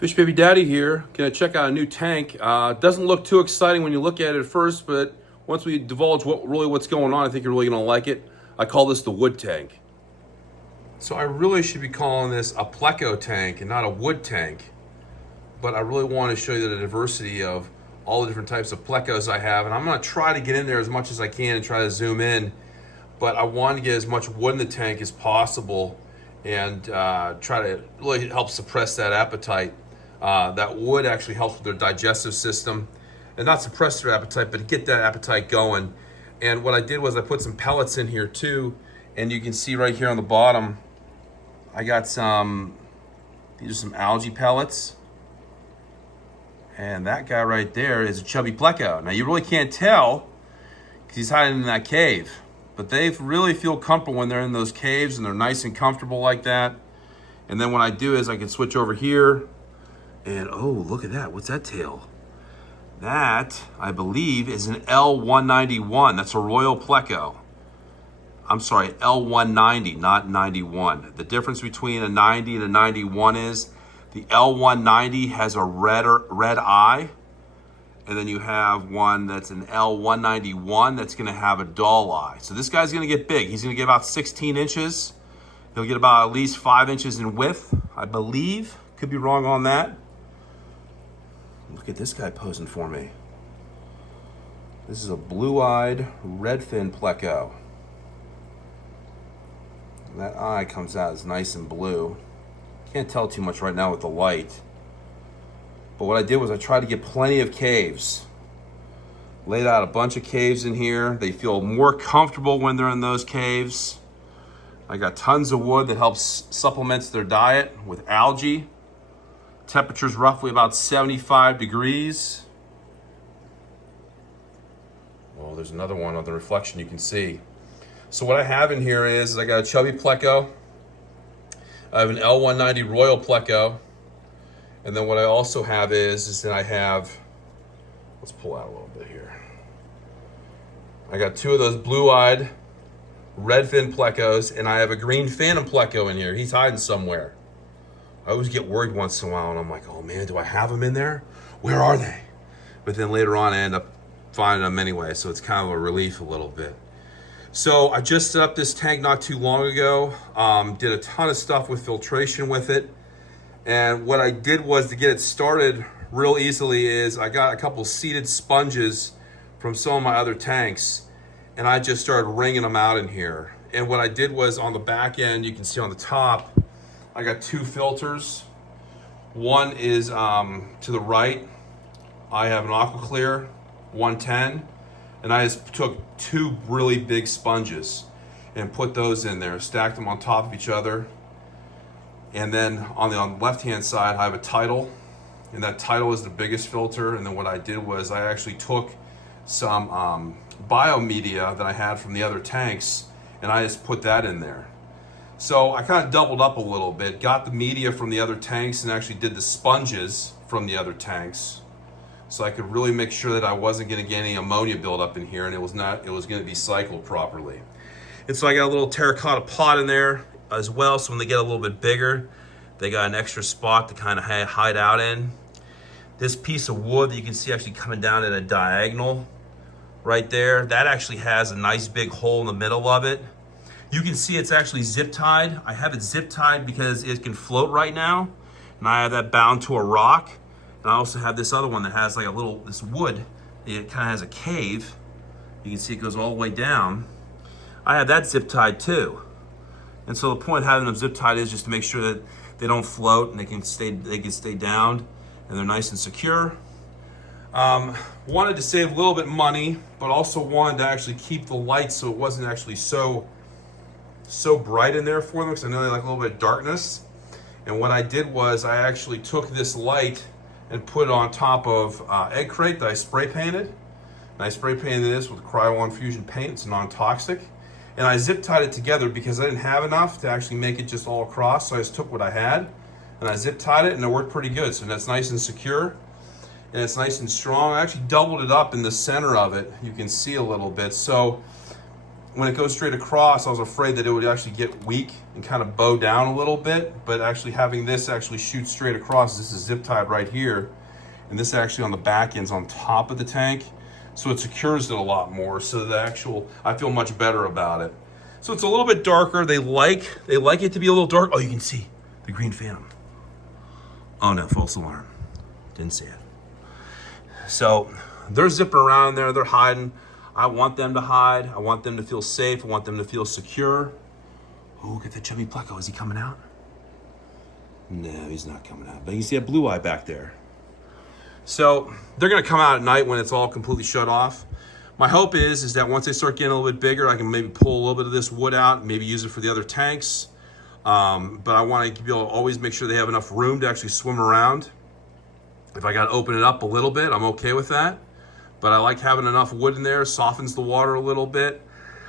Fish Baby Daddy here. Gonna check out a new tank. Doesn't look too exciting when you look at it at first, but once we divulge what's going on, I think you're really gonna like it. I call this the wood tank. So I really should be calling this a Pleco tank and not a wood tank. But I really want to show you the diversity of all the different types of Plecos I have. And I'm gonna try to get in there as much as I can and try to zoom in. But I want to get as much wood in the tank as possible and try to really help suppress that appetite. That wood actually helps with their digestive system and not suppress their appetite, but get that appetite going. And what I did was I put some pellets in here too. And you can see right here on the bottom, I got these are some algae pellets. And that guy right there is a chubby Pleco. Now you really can't tell because he's hiding in that cave. But they really feel comfortable when they're in those caves and they're nice and comfortable like that. And then what I do is I can switch over here and oh, look at that. What's that tail? That, I believe, is an L191. That's a Royal Pleco. I'm sorry, L190, not 91. The difference between a 90 and a 91 is the L190 has a red eye. And then you have one that's an L191 that's gonna have a dull eye. So this guy's gonna get big. He's gonna get about 16 inches. He'll get about at least 5 inches in width, I believe. Could be wrong on that. Look at this guy posing for me. This is a blue-eyed redfin Pleco. That eye comes out as nice and blue. Can't tell too much right now with the light. But what I did was I tried to get plenty of caves. Laid out a bunch of caves in here. They feel more comfortable when they're in those caves. I got tons of wood that helps supplements their diet with algae. Temperature's roughly about 75 degrees. Oh, there's another one on the reflection you can see. So what I have in here is I got a chubby Pleco. I have an L190 Royal Pleco. And then what I also have is that I have, let's pull out a little bit here. I got two of those blue-eyed redfin Plecos, and I have a green phantom Pleco in here. He's hiding somewhere. I always get worried once in a while, and I'm like, oh man, do I have them in there? Where are they? But then later on, I end up finding them anyway, so it's kind of a relief a little bit. So I just set up this tank not too long ago. Did a ton of stuff with filtration with it. And what I did was to get it started real easily is I got a couple seeded sponges from some of my other tanks, and I just started wringing them out in here. And what I did was on the back end, you can see on the top, I got two filters. One is to the right. I have an AquaClear 110, and I just took two really big sponges and put those in there, stacked them on top of each other. And then on the left-hand side, I have a Tidal, and that Tidal is the biggest filter. And then what I did was I actually took some biomedia that I had from the other tanks, and I just put that in there. So I kind of doubled up a little bit, got the media from the other tanks and actually did the sponges from the other tanks. So I could really make sure that I wasn't gonna get any ammonia buildup in here, and it was gonna be cycled properly. And so I got a little terracotta pot in there as well, so when they get a little bit bigger, they got an extra spot to kind of hide out in. This piece of wood that you can see actually coming down at a diagonal right there, that actually has a nice big hole in the middle of it. You can see it's actually zip tied. I have it zip tied because it can float right now, and I have that bound to a rock. And I also have this other one that has like this wood, it kind of has a cave. You can see it goes all the way down. I have that zip tied too. And so the point of having them zip tied is just to make sure that they don't float and they can stay down and they're nice and secure. Wanted to save a little bit money, but also wanted to actually keep the light so it wasn't actually so bright in there for them, because I know they like a little bit of darkness. And what I did was I actually took this light and put it on top of egg crate that I spray painted. And I spray painted this with Cryo-On Fusion paint. It's non-toxic. And I zip tied it together because I didn't have enough to actually make it just all across. So I just took what I had and I zip tied it, and it worked pretty good. So that's nice and secure and it's nice and strong. I actually doubled it up in the center of it. You can see a little bit. So when it goes straight across, I was afraid that it would actually get weak and kind of bow down a little bit, but actually having this actually shoot straight across, this is zip tied right here, and this actually on the back end's on top of the tank, so it secures it a lot more, so the actual, I feel much better about it. So it's a little bit darker. They like it to be a little dark. Oh, you can see the green phantom. Oh no, false alarm. Didn't see it. So they're zipping around there, they're hiding. I want them to hide. I want them to feel safe. I want them to feel secure. Oh, look at the chubby Pleco. Is he coming out? No, he's not coming out. But you can see a blue eye back there. So they're going to come out at night when it's all completely shut off. My hope is that once they start getting a little bit bigger, I can maybe pull a little bit of this wood out, maybe use it for the other tanks. But I want to be able to always make sure they have enough room to actually swim around. If I got to open it up a little bit, I'm okay with that. But I like having enough wood in there, softens the water a little bit.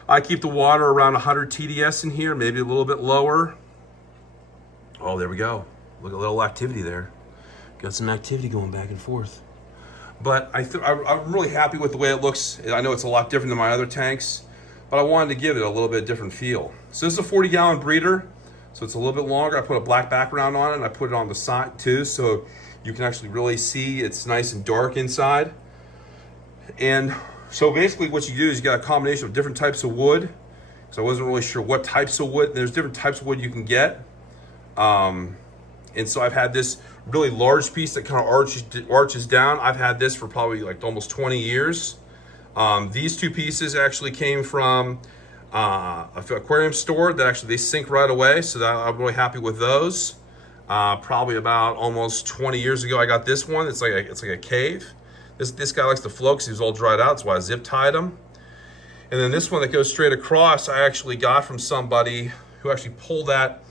I keep the water around 100 TDS in here, maybe a little bit lower. Oh, there we go. Look at a little activity there. Got some activity going back and forth. But I'm really happy with the way it looks. I know it's a lot different than my other tanks, but I wanted to give it a little bit different feel. So this is a 40-gallon breeder, so it's a little bit longer. I put a black background on it, and I put it on the side too, so you can actually really see it's nice and dark inside. And so basically what you do is you got a combination of different types of wood. So I wasn't really sure what types of wood. There's different types of wood you can get. And so I've had this really large piece that kind of arches down. I've had this for probably like almost 20 years. These two pieces actually came from an aquarium store that actually they sink right away. So that I'm really happy with those. Probably about almost 20 years ago, I got this one. It's like a cave. This guy likes to float because he was all dried out. That's why I zip tied him. And then this one that goes straight across, I actually got from somebody who actually pulled that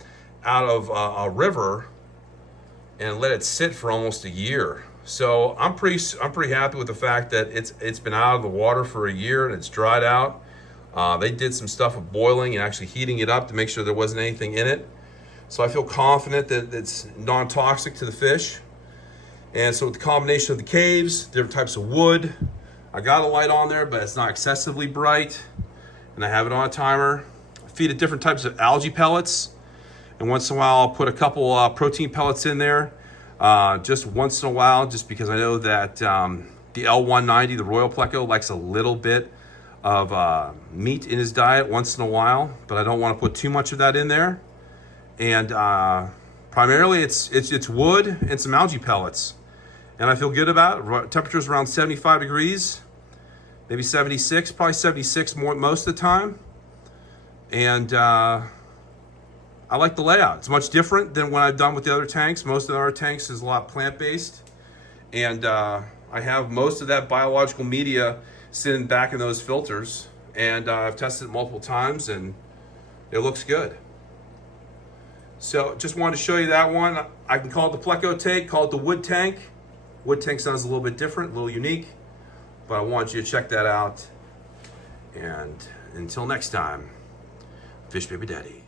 out of a river and let it sit for almost a year. So I'm pretty happy with the fact that it's been out of the water for a year and it's dried out. They did some stuff with boiling and actually heating it up to make sure there wasn't anything in it. So I feel confident that it's non-toxic to the fish. And so with the combination of the caves, different types of wood, I got a light on there, but it's not excessively bright. And I have it on a timer. I feed it different types of algae pellets. And once in a while, I'll put a couple protein pellets in there. Just once in a while, just because I know that the L190, the Royal Pleco, likes a little bit of meat in his diet once in a while. But I don't want to put too much of that in there. And primarily, it's wood and some algae pellets. And I feel good about it. Temperature's around 75 degrees, maybe 76, probably 76 most of the time. And I like the layout. It's much different than what I've done with the other tanks. Most of our tanks is a lot plant-based. And I have most of that biological media sitting back in those filters. And I've tested it multiple times and it looks good. So just wanted to show you that one. I can call it the Pleco tank, call it the wood tank. Wood tank sounds a little bit different, a little unique, but I want you to check that out. And until next time, Fish Baby Daddy.